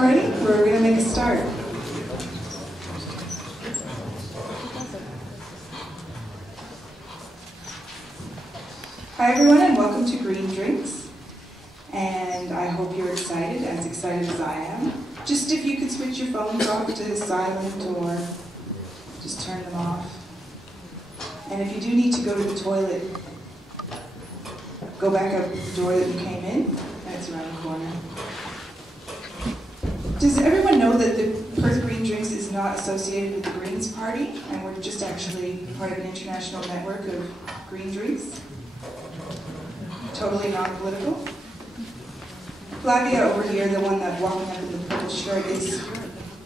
already? We're going to make a start. Hi everyone, and welcome to Green Drinks. And I hope you're excited as I am. Just if you could switch your phones off to silent or just turn them off. And if you do need to go to the toilet, go back out the door that you came in, and it's around the corner. Does everyone know that the Perth Green Drinks is not associated with the Greens Party, and we're just actually part of an international network of green drinks? Totally non-political. Flavia over here, the one that walking up in the purple shirt, is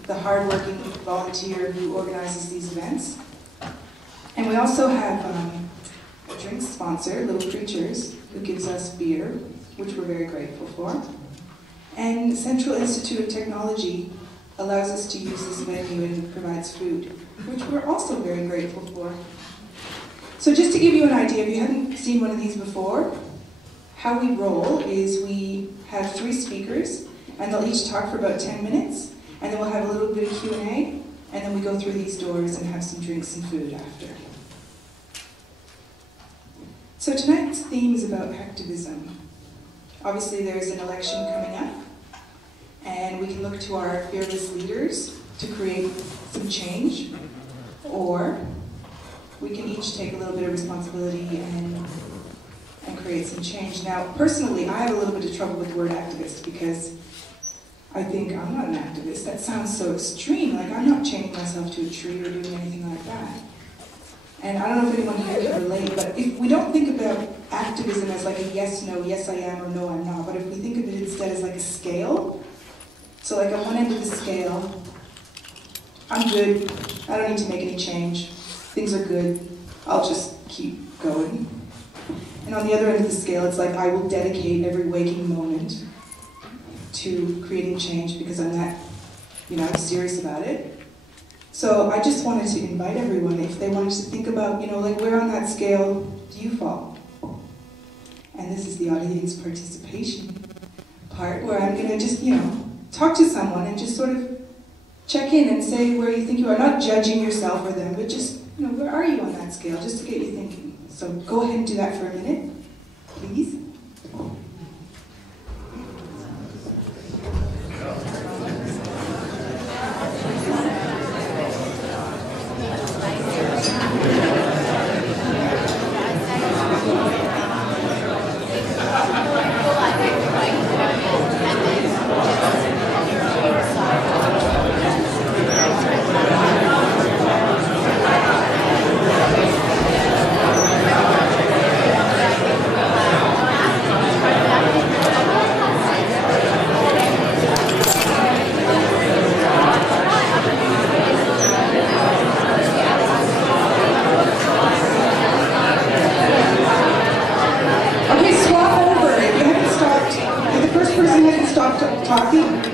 the hard-working volunteer who organizes these events. And we also have a drinks sponsor, Little Creatures, who gives us beer, which we're very grateful for. And Central Institute of Technology allows us to use this venue and provides food, which we're also very grateful for. So just to give you an idea, if you haven't seen one of these before, how we roll is we have 3 speakers, and they'll each talk for about 10 minutes, and then we'll have a little bit of Q&A, and then we go through these doors and have some drinks and food after. So tonight's theme is about activism. Obviously there's an election coming up, and we can look to our fearless leaders to create some change, or we can each take a little bit of responsibility and create some change. Now, personally, I have a little bit of trouble with the word activist because I think I'm not an activist. That sounds so extreme, like I'm not chaining myself to a tree or doing anything like that. And I don't know if anyone here can relate, but if we don't think about activism as like a yes, no, yes I am, or no I'm not, but if we think of it instead as like a scale, so like on one end of the scale, I'm good, I don't need to make any change, things are good, I'll just keep going. And on the other end of the scale, it's like I will dedicate every waking moment to creating change because I'm that, I'm serious about it. So I just wanted to invite everyone, if they wanted to think about, like where on that scale do you fall? And this is the audience participation part where I'm gonna just, talk to someone and just sort of check in and say where you think you are. Not judging yourself or them, but just, where are you on that scale, just to get you thinking. So go ahead and do that for a minute, please.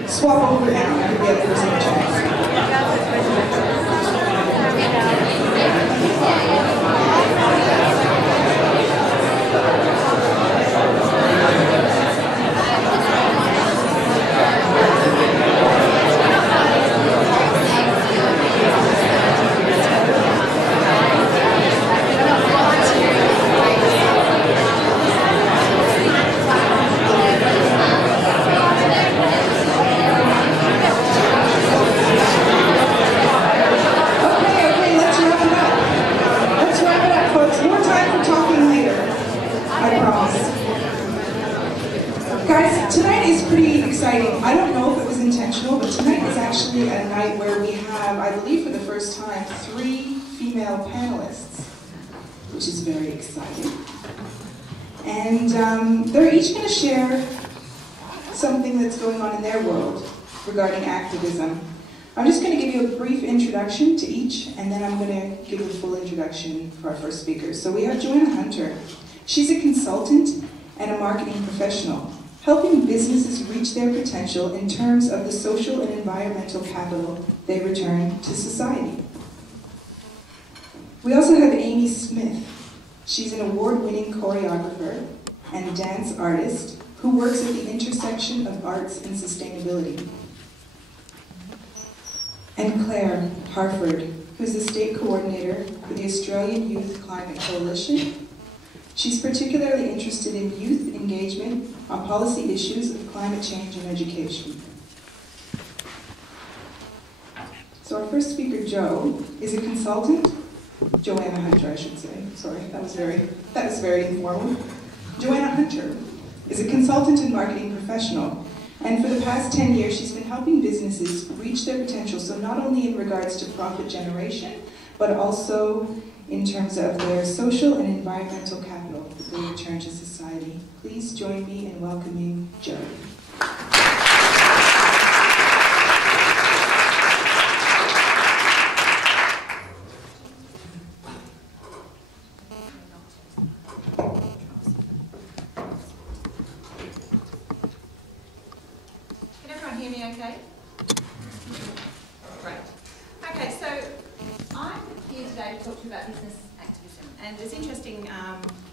Swap over now and give the other person a chance. I don't know if it was intentional, but tonight is actually a night where we have, I believe for the first time, 3 female panelists, which is very exciting. And they're each going to share something that's going on in their world regarding activism. I'm just going to give you a brief introduction to each, and then I'm going to give a full introduction for our first speaker. So we have Joanna Hunter. She's a consultant and a marketing professional, helping businesses reach their potential in terms of the social and environmental capital they return to society. We also have Amy Smith. She's an award-winning choreographer and dance artist who works at the intersection of arts and sustainability. and Claire Harford, who's the state coordinator for the Australian Youth Climate Coalition. She's particularly interested in youth engagement on policy issues of climate change and education. So our first speaker, Jo, is a consultant. Joanna Hunter, I should say. Sorry, that was very informal. Joanna Hunter is a consultant and marketing professional, and for the past 10 years she's been helping businesses reach their potential, so not only in regards to profit generation, but also in terms of their social and environmental capital that they return to society. Please join me in welcoming Jo.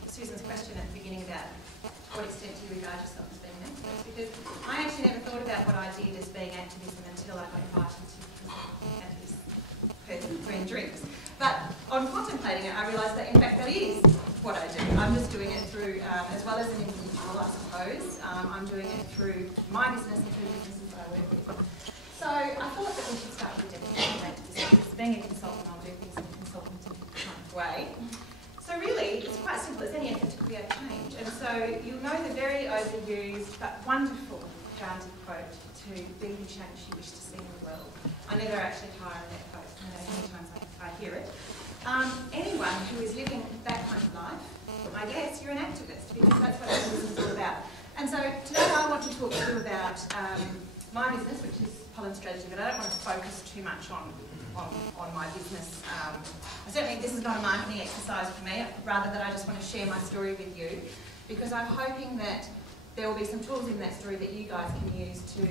Susan's question at the beginning about what extent do you regard yourself as being an activist, because I actually never thought about what I did as being activism until I got invited to present at this Perth Green Drinks. But on contemplating it, I realised that in fact that is what I do. I'm just doing it through, as well as an individual, I suppose, I'm doing it through my business and through businesses that I work with. So I thought that we should start with a definition of activism, because being a consultant, I'll do things in a consultative kind of way. So really, it's quite simple. It's any effort to create change. And so you'll know the very overused but wonderful Gandhi quote to be the change you wish to see in the world. I never actually tire of that quote, no matter how many times I hear it. Anyone who is living that kind of life, I guess you're an activist, because that's what activism is all about. And so today I want to talk to you about my business, which is Pollen Strategy, but I don't want to focus too much on my business. Certainly this is not a marketing exercise for me, rather that I just want to share my story with you, because I'm hoping that there will be some tools in that story that you guys can use to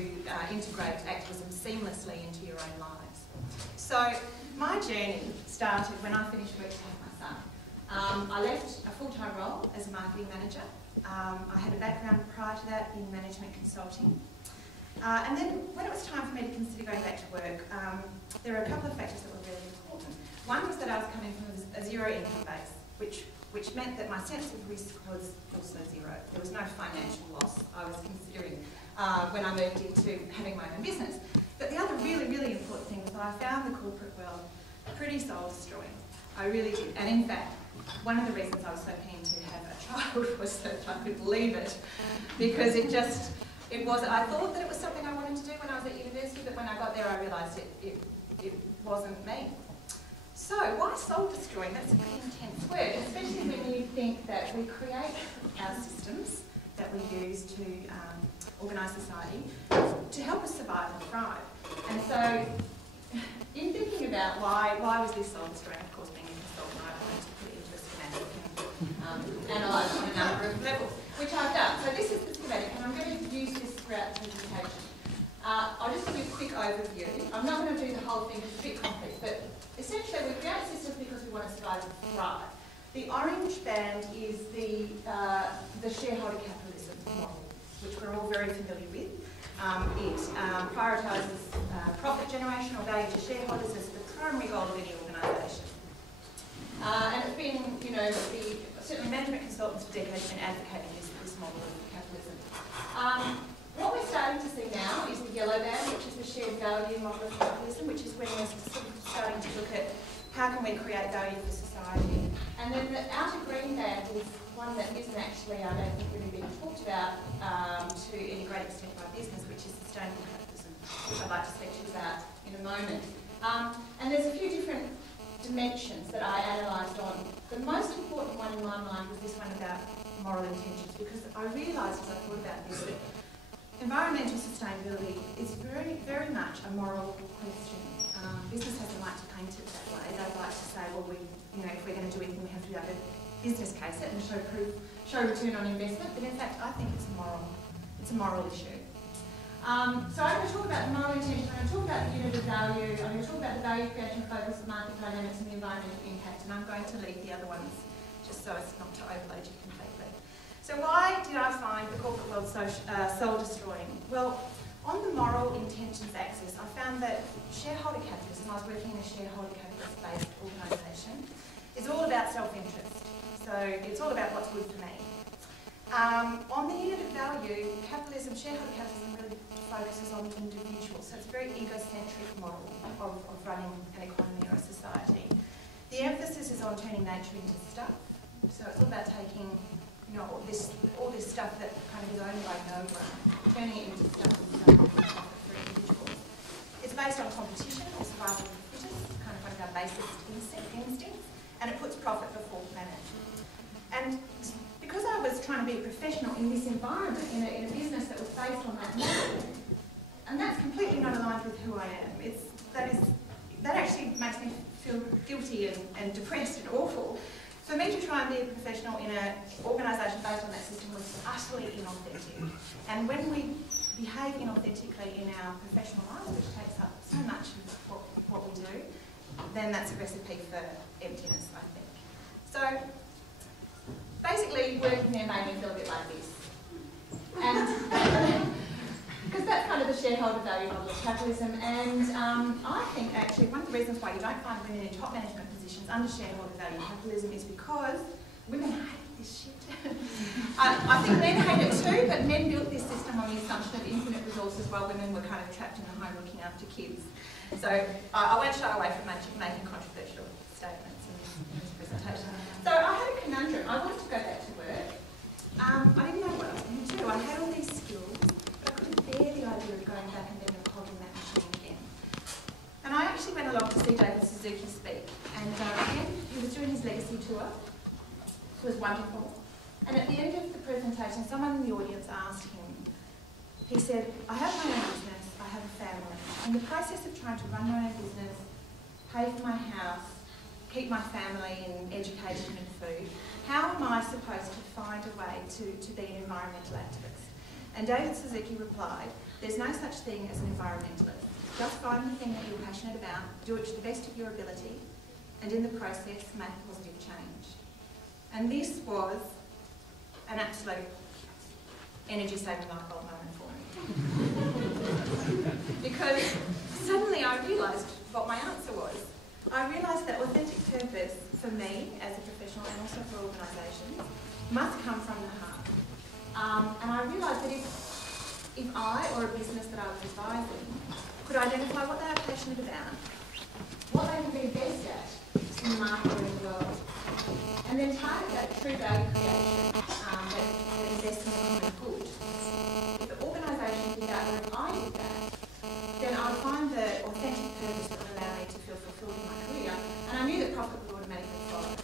integrate activism seamlessly into your own lives. So my journey started when I finished work to have my son. I left a full-time role as a marketing manager. I had a background prior to that in management consulting. And then when it was time for me to consider going back to work, there were a couple of factors that were really important. One was that I was coming from a zero income base, which meant that my sense of risk was also zero. There was no financial loss I was considering when I moved into having my own business. But the other really, really important thing was that I found the corporate world pretty soul-destroying. I really did. And in fact, one of the reasons I was so keen to have a child was that I could leave it, because I thought that it was something I wanted to do when I was at university, but when I got there I realised it wasn't me. So why soul-destroying? That's a pretty intense word, especially when you think that we create our systems that we use to organise society to help us survive and thrive. And so in thinking about why was this soul-destroying, of course being a consultant I wanted to put it into a schematic and analyse on a number of levels, which I've done. So this is the schematic, and I'm going to use this throughout the presentation. I'll just give you a quick overview. I'm not going to do the whole thing, it's a bit complex, but essentially we create systems because we want to survive and thrive. The orange band is the shareholder capitalism model, which we're all very familiar with. It prioritises profit generation or value to shareholders as the primary goal of any organisation. And it's been, certainly management consultants for decades have been advocating this model of capitalism. What we're starting to see now is the yellow band, which is the shared value model of capitalism, which is when we're sort of starting to look at how can we create value for society. And then the outer green band is one that isn't actually, I don't think, really being talked about to any great extent by business, which is sustainable capitalism, which I'd like to speak to you about in a moment. And there's a few different dimensions that I analysed on. The most important one in my mind was this one about moral intentions, because I realised as I thought about this that environmental sustainability is very, very much a moral question. Business hasn't liked to paint it that way. They'd like to say, well, if we're going to do anything, we have to be able to business case it and show return on investment. But in fact, I think it's a moral issue. So I'm going to talk about the moral intention. I'm going to talk about the unit of value. I'm going to talk about the value creation focus, the market dynamics, and the environmental impact. And I'm going to leave the other ones just so as not to overload you completely. So why did I find the corporate world so soul-destroying? Well, On the moral intentions axis, I found that shareholder capitalism, I was working in a shareholder capitalist-based organisation, is all about self-interest. So it's all about what's good for me. On the unit of value, capitalism, shareholder capitalism really focuses on the individual. So it's a very egocentric model of running an economy or a society. The emphasis is on turning nature into stuff. So it's all about taking, you know, all this stuff that kind of is owned by no one, turning it into stuff and selling it for individuals. It's based on competition or survival of the fittest, kind of one of our basic instincts, and it puts profit before planet. And because I was trying to be a professional in this environment, in a business that was based on that model, and that's completely not aligned with who I am. That actually makes me feel guilty and depressed and awful. For me to try and be a professional in an organisation based on that system was utterly inauthentic. And when we behave inauthentically in our professional lives, which takes up so much of what we do, then that's a recipe for emptiness, I think. So basically, working there made me feel a bit like this. And because that's kind of the shareholder value model of capitalism, and I think actually one of the reasons why you don't find women in top management positions under shareholder value capitalism is because women hate this shit. I think men hate it too, but men built this system on the assumption of infinite resources while women were kind of trapped in the home looking after kids. So I won't shy away from making controversial statements in this presentation. So I had a conundrum. I wanted to go back to work. I didn't know what I was going to do. I had all these skills, but I couldn't bear the idea of going back and then recording that machine again. And I actually went along to see David Suzuki speak. And again, he was doing his legacy tour. It was wonderful. And at the end of the presentation, someone in the audience asked him, he said, I have my own business, I have a family. In the process of trying to run my own business, pay for my house, keep my family in education and food, how am I supposed to find a way to be an environmental activist? And David Suzuki replied, there's no such thing as an environmentalist. Just find the thing that you're passionate about, do it to the best of your ability, and in the process, make positive change. And this was an absolute energy-saving light bulb moment for me. Because suddenly I realised what my answer was. I realised that authentic purpose for me as a professional and also for organisations must come from the heart. And I realised that if I or a business that I was advising could identify what they are passionate about, what they can be best at in the market or in the world, and then target that true value creation that invests in the common good. If the organisation did that, or if I did that, then I would find the authentic purpose that would allow me to feel fulfilled in my career, and I knew that profit would automatically follow.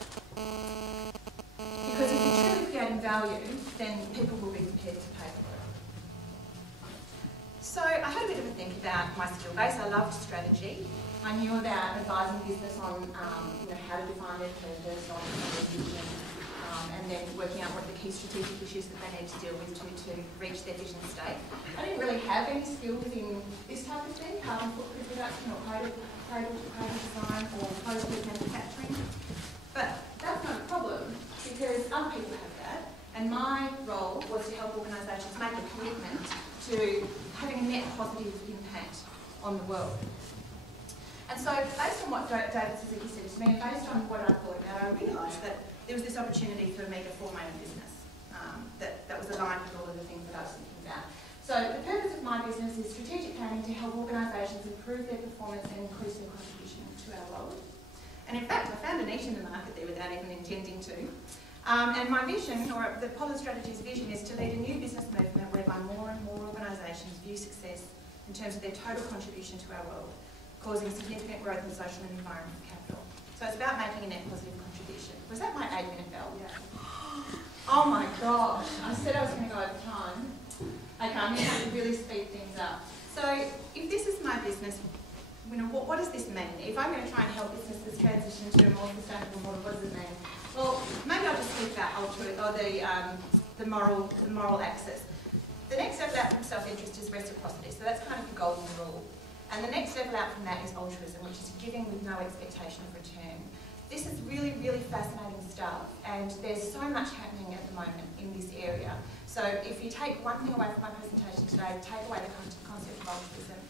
Because if you're truly creating value, then people will be prepared to pay for it. So I had a bit of a think about my skill base. I loved strategy. I knew about advising business on how to define their purpose, on their vision, and then working out what the key strategic issues that they need to deal with to reach their vision state. I didn't really have any skills in this type of thing, carbon footprint reduction or cradle to cradle design or closed-loop manufacturing. But that's not a problem because other people have that, and my role was to help organisations make a commitment to having a net positive impact on the world. And so, based on what David Suzuki said to me, and based on what I thought about, I realised that there was this opportunity for me to form my own business that was aligned with all of the things that I was thinking about. So, the purpose of my business is strategic planning to help organisations improve their performance and increase their contribution to our world. And in fact, I found a niche in the market there without even intending to. And my vision, or the Polar Strategy's vision, is to lead a new business movement whereby more and more organisations view success in terms of their total contribution to our world, causing significant growth in social and environmental capital. So it's about making a net positive contribution. Was that my 8-minute bell? Yeah. Oh my gosh, I said I was going to go over time. Okay, I'm going to have to really speed things up. So if this is my business, what does this mean? If I'm going to try and help businesses transition to a more sustainable model, what does it mean? Well, maybe I'll just speak about the moral axis. The next level out from self-interest is reciprocity, so that's kind of the golden rule. And the next level out from that is altruism, which is giving with no expectation of return. This is really, really fascinating stuff, and there's so much happening at the moment in this area. So if you take one thing away from my presentation today, take away the concept of altruism.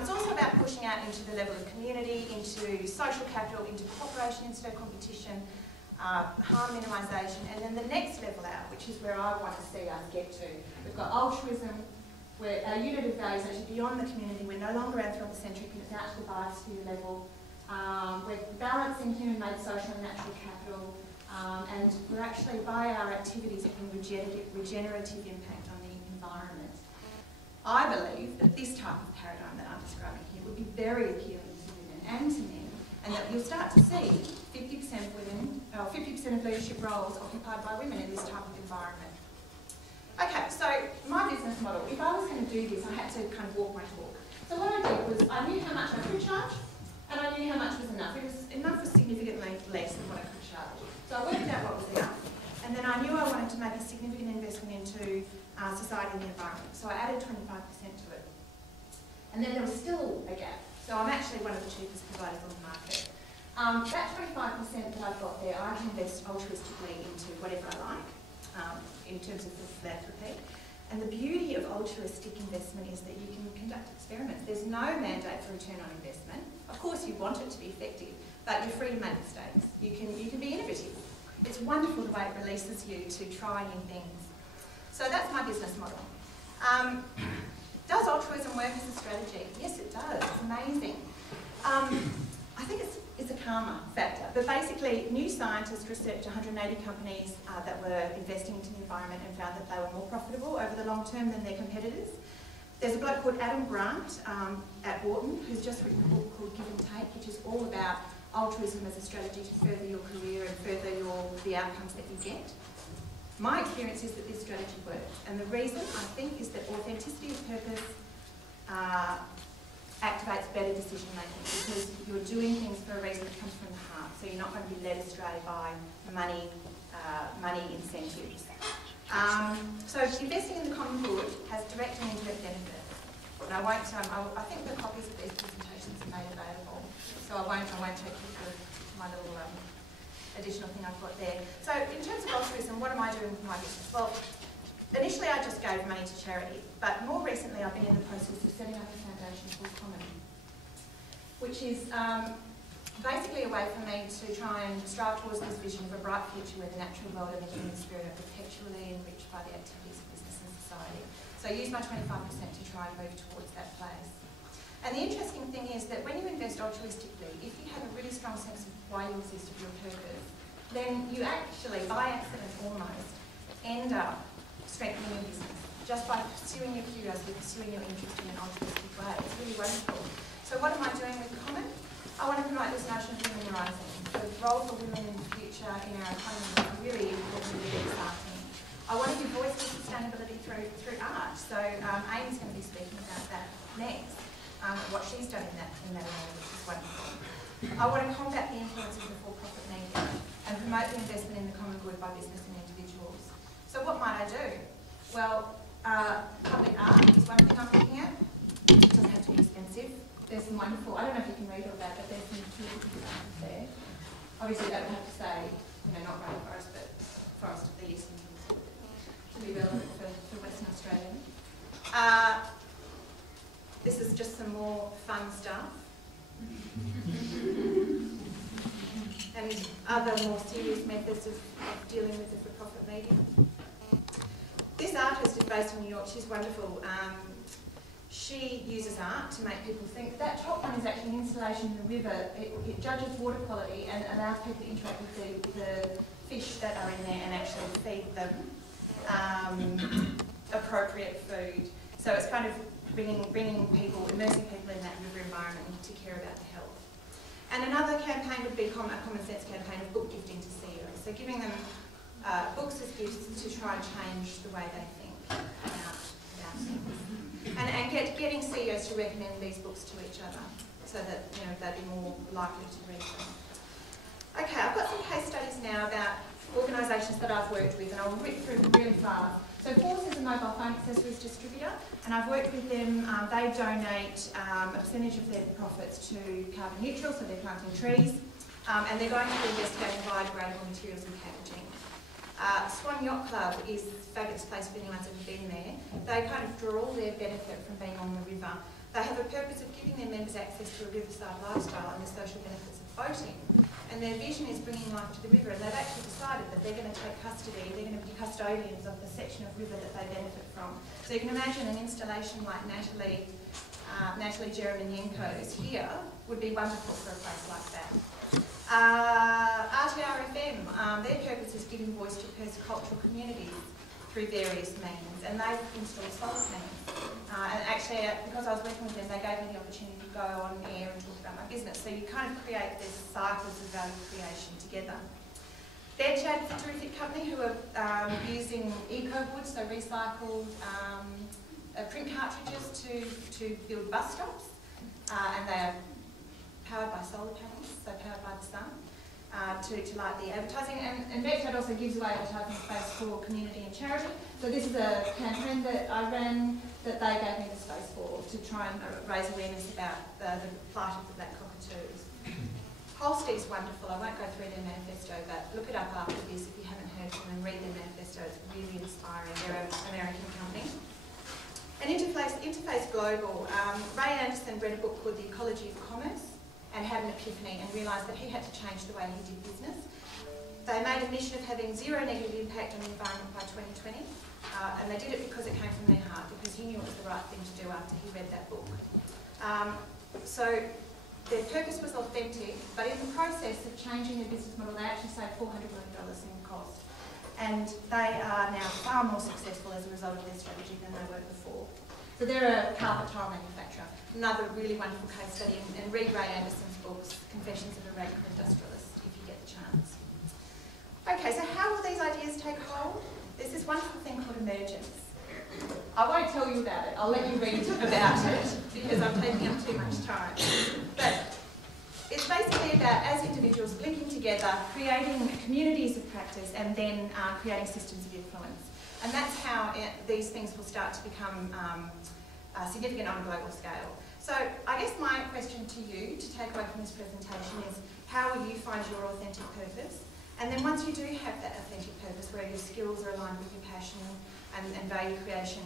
It's also about pushing out into the level of community, into social capital, into cooperation instead of competition, harm minimisation, and then the next level out, which is where I want to see us get to. We've got altruism, where our unit of value is actually beyond the community. We're no longer anthropocentric and it's out to the biosphere level. We're balancing human-made social and natural capital, and we're actually, by our activities, having regenerative impact on the environment. I believe that this type of paradigm that I'm describing here would be very appealing to women and to men, and that you'll start to see 50% of women, or 50% of leadership roles occupied by women in this type of environment. Okay, so my business model, if I was going to do this, I had to kind of walk my talk. So what I did was I knew how much I could charge, and I knew how much was enough. Enough was significantly less than what I could charge. So I worked out what was enough, and then I knew I wanted to make a significant investment into society and the environment. So I added 25% to it. And then there was still a gap. So I'm actually one of the cheapest providers on the market. That 25% that I've got there, I can invest altruistically into whatever I like, in terms of philanthropy. And the beauty of altruistic investment is that you can conduct experiments. There's no mandate for return on investment. Of course you want it to be effective, but you're free to make mistakes. You can be innovative. It's wonderful the way it releases you to try new things. So that's my business model. Does altruism work as a strategy? Yes, it does. It's amazing. I think it's a karma factor. But basically, new scientists researched 180 companies that were investing into the environment and found that they were more profitable over the long term than their competitors. There's a bloke called Adam Grant at Wharton who's just written a book called Give and Take, which is all about altruism as a strategy to further your career and further the outcomes that you get. My experience is that this strategy works, and the reason, I think, is that authenticity of purpose activates better decision making, because you're doing things for a reason that comes from the heart, so you're not going to be led astray by money incentives. So investing in the common good has direct and indirect benefits. And I think the copies of these presentations are made available, so I won't take you through my little additional thing I've got there. So in terms of altruism, what am I doing with my business? Well, initially I just gave money to charity, but more recently I've been in the process of setting up a foundation called Common, which is basically a way for me to try and strive towards this vision of a bright future where the natural world and the human spirit are perpetually enriched by the activities of business and society. So I use my 25% to try and move towards that place. And the interesting thing is that when you invest altruistically, if you have a really strong sense of why you exist, of your purpose, then you actually, by accident almost, end up strengthening your business just by pursuing your curiosity, pursuing your interest in an altruistic way. It's really wonderful. So what am I doing with Common? I want to promote this notion of women rising. The role for women in the future in our economy is really important, really exciting. I want to give voice to sustainability through art. So Amy's going to be speaking about that next. What she's done in that area, which is wonderful. I want to combat the influence of the for-profit media and promote the investment in the common good by business and individuals. So what might I do? Well, public art is one thing I'm looking at. It doesn't have to be expensive. There's some wonderful, I don't know if you can read all that, but there's some beautiful examples there. Obviously that would have to say, not rainforest, but forest of the eastern hemisphere to be relevant for Western Australia. This is just some more fun stuff. And other more serious methods of dealing with the for-profit media. This artist is based in New York. She's wonderful. She uses art to make people think. That top one is actually an installation in the river. It judges water quality and allows people to interact with the fish that are in there and actually feed them appropriate food. So it's kind of bringing people, immersing people in that river environment to care about the health. And another campaign would be a common sense campaign of book gifting to CEOs. So giving them books as gifts to try and change the way they think about things. And getting CEOs to recommend these books to each other so that they'd be more likely to read them. Okay, I've got some case studies now about organisations that I've worked with, and I'll rip through them really fast. So Force is a mobile phone accessories distributor, and I've worked with them. They donate a percentage of their profits to carbon neutral, so they're planting trees. and they're going to be investigating biodegradable materials and packaging. Swan Yacht Club is a fabulous place for anyone who's ever been there. They kind of draw all their benefit from being on the river. They have a purpose of giving their members access to a riverside lifestyle and the social benefits of boating. And their vision is bringing life to the river, and they've actually decided that they're going to take custody, they're going to be custodians of the section of river that they benefit from. So you can imagine an installation like Natalie, Jeremy and Yenko's here would be wonderful for a place like that. RTRFM, their purpose is giving voice to Perth's cultural communities through various means, and they've installed solar panels. And actually, because I was working with them, they gave me the opportunity to go on air and talk about my business. So you kind of create these cycles of value creation together. Bedchat is a terrific company who are using eco-wood, so recycled print cartridges to build bus stops, and they are powered by solar panels, so powered by the sun, to light the advertising. And Bedchat also gives away advertising space for community and charity. So this is a campaign that I ran that they gave me the space for, to try and raise awareness about the plight of the black cockatoos. Holstey's wonderful. I won't go through their manifesto, but look it up after this if you haven't heard from them and read their manifesto. It's really inspiring. They're an American company. And Interface Global, Ray Anderson read a book called The Ecology of Commerce and had an epiphany and realised that he had to change the way he did business. They made a mission of having zero negative impact on the environment by 2020, and they did it because it came from their heart, because he knew it was the right thing to do after he read that book. So their purpose was authentic, but in the process of changing their business model, they actually saved $400 million in cost. And they are now far more successful as a result of their strategy than they were before. So they're a carpet tile manufacturer, another really wonderful case study, and read Ray Anderson's books, Confessions of a Radical Industrialist, if you get the chance. Okay, so how will these ideas take hold? There's this wonderful thing called emergence. I won't tell you about it, I'll let you read about it, because I'm taking up too much time. But it's basically about, as individuals, linking together, creating communities of practice, and then creating systems of influence. And that's how these things will start to become significant on a global scale. So I guess my question to you, to take away from this presentation, is how will you find your authentic purpose? And then once you do have that authentic purpose, where your skills are aligned with your passion and value creation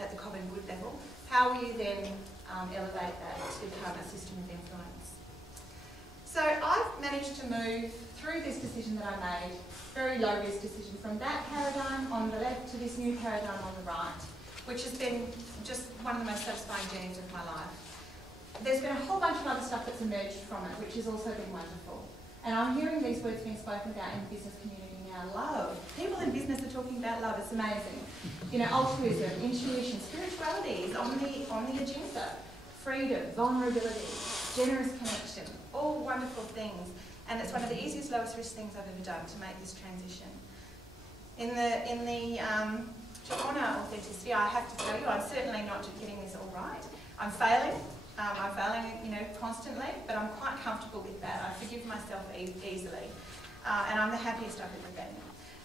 at the common good level, how will you then elevate that to become a system of influence? So I've managed to move through this decision that I made, very low risk decision, from that paradigm on the left to this new paradigm on the right, which has been just one of the most satisfying journeys of my life. There's been a whole bunch of other stuff that's emerged from it, which has also been wonderful. And I'm hearing these words being spoken about in the business community now. Love. People in business are talking about love. It's amazing. You know, altruism, intuition, spirituality is on the agenda. Freedom, vulnerability, generous connection, all wonderful things. And it's one of the easiest, lowest risk things I've ever done to make this transition. To honour authenticity, I have to tell you, I'm certainly not getting this all right. I'm failing. I'm failing, constantly, but I'm quite comfortable with that. I forgive myself easily, and I'm the happiest I've ever been.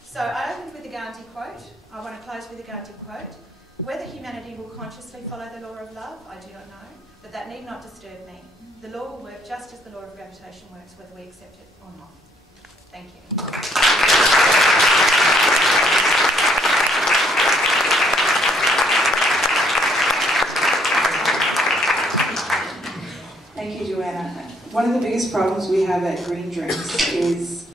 So I opened with the Gandhi quote. I want to close with the Gandhi quote. Whether humanity will consciously follow the law of love, I do not know, but that need not disturb me. The law will work just as the law of gravitation works, whether we accept it or not. Thank you. Thank you, Joanna. One of the biggest problems we have at Green Drinks is